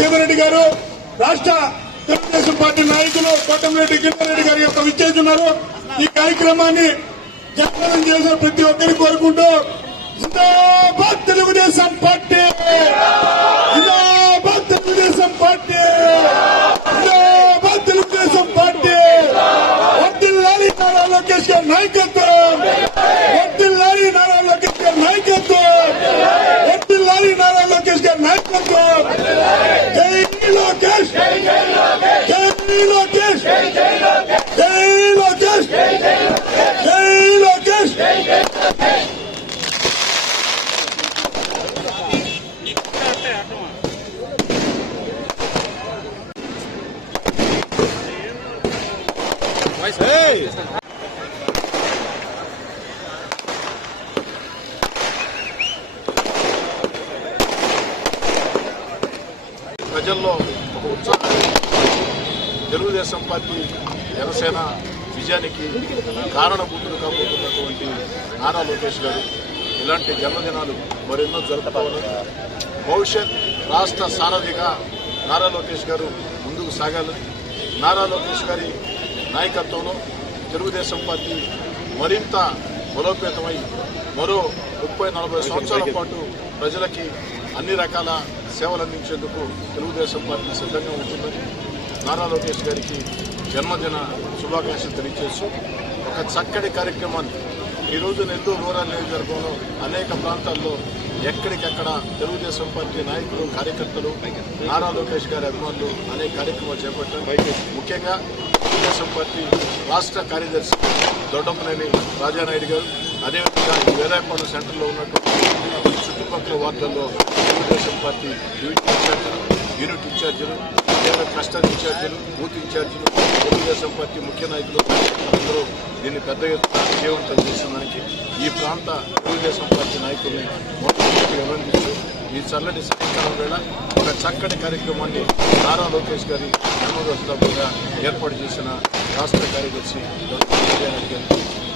గారు రాష్ట్ర తెలుగుదేశం పార్టీ నాయకులు కోటమిరెడ్డి కిరణ్ గారి యొక్క విచ్చేస్తున్నారు. ఈ కార్యక్రమాన్ని జగన్ చేసిన ప్రతి ఒక్కరిని కోరుకుంటూ జిందాబాద్ తెలుగుదేశం పార్టీ! జిందాబాద్ తెలుగుదేశం పార్టీ! జిందాబాద్ తెలుగుదేశం పార్టీ! వర్దిల్లాలి నారా లోకేష్ గారి నాయకత్వం! వర్దిల్లాలి నారా లోకేష్ గారి నాయకత్వం! వర్దిల్లాలి నారా లోకేష్ గారి నాయకత్వం జై లోకేష్ జై లోకేష్ జై లోకేష్ జై లోకేష్ ప్రజల్లో ఒక ఉత్సాహం తెలుగుదేశం పార్టీ జనసేన విజయానికి కారణభూతులు కాబోతున్నటువంటి నారా లోకేష్ గారు. ఇలాంటి జన్మదినాలు మరెన్నో జరుపుకోవాలి. భవిష్యత్ రాష్ట్ర సారథిగా నారా లోకేష్ గారు ముందుకు సాగాలని నారా లోకేష్ గారి నాయకత్వంలో తెలుగుదేశం పార్టీ మరింత బలోపేతమై మరో ముప్పై నలభై సంవత్సరాల పాటు ప్రజలకి అన్ని రకాల సేవలు అందించేందుకు తెలుగుదేశం పార్టీ సిద్ధంగా ఉంటుందని నారా లోకేష్ గారికి జన్మదిన శుభాకాంక్షలు తెలియజేస్తూ ఒక చక్కటి కార్యక్రమాన్ని ఈరోజు నెల్లూరు రూరల్ నియోజకవర్గంలో అనేక ప్రాంతాల్లో ఎక్కడికెక్కడ తెలుగుదేశం పార్టీ నాయకులు కార్యకర్తలు నారా లోకేష్ గారి అభిమానులు అనేక కార్యక్రమాలు చేపట్టారు. ముఖ్యంగా తెలుగుదేశం పార్టీ రాష్ట్ర కార్యదర్శి దొడ్డప్పనేని రాజానాయుడు గారు. అదేవిధంగా ఈ వేరాయపాడు సెంటర్లో ఉన్నటువంటి చుట్టుపక్కల వార్డుల్లో తెలుగుదేశం పార్టీ డివిజన్ ఇన్ఛార్జీలు యూనిట్ ఇన్ఛార్జీలు అదేవిధంగా క్లస్టర్ ఇన్ఛార్జీలు బూత్ ఇన్ఛార్జీలు తెలుగుదేశం పార్టీ ముఖ్య నాయకులు అందరూ దీన్ని పెద్ద ఎత్తున విజయవంతం చేసిందానికి ఈ ప్రాంత తెలుగుదేశం పార్టీ నాయకుల్ని మొట్టమొదటి అభినందిస్తూ ఈ చల్లటి సాయంకాలం వేళ ఒక చక్కటి కార్యక్రమాన్ని నారా లోకేష్ గారి జన్మదినోత్సవంగా ఏర్పాటు చేసిన రాష్ట్ర కార్యదర్శి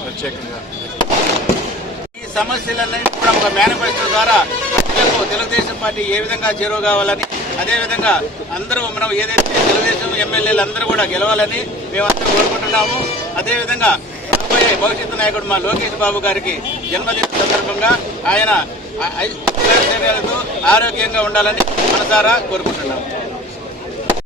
ప్రత్యేకంగా ఈ సమస్యలన్నీ కూడా ఒక మేనిఫెస్టో ద్వారా ప్రజలకు తెలుగుదేశం పార్టీ ఏ విధంగా చేరువ కావాలని అదేవిధంగా అందరూ మనం ఏదైతే తెలుగుదేశం ఎమ్మెల్యేలు అందరూ కూడా గెలవాలని మేమందరూ కోరుకుంటున్నాము. అదేవిధంగా భవిష్యత్తు నాయకుడు మా లోకేష్ బాబు గారికి జన్మదిన సందర్భంగా ఆయన ఆరోగ్యంగా ఉండాలని మనసారా కోరుకుంటున్నాం.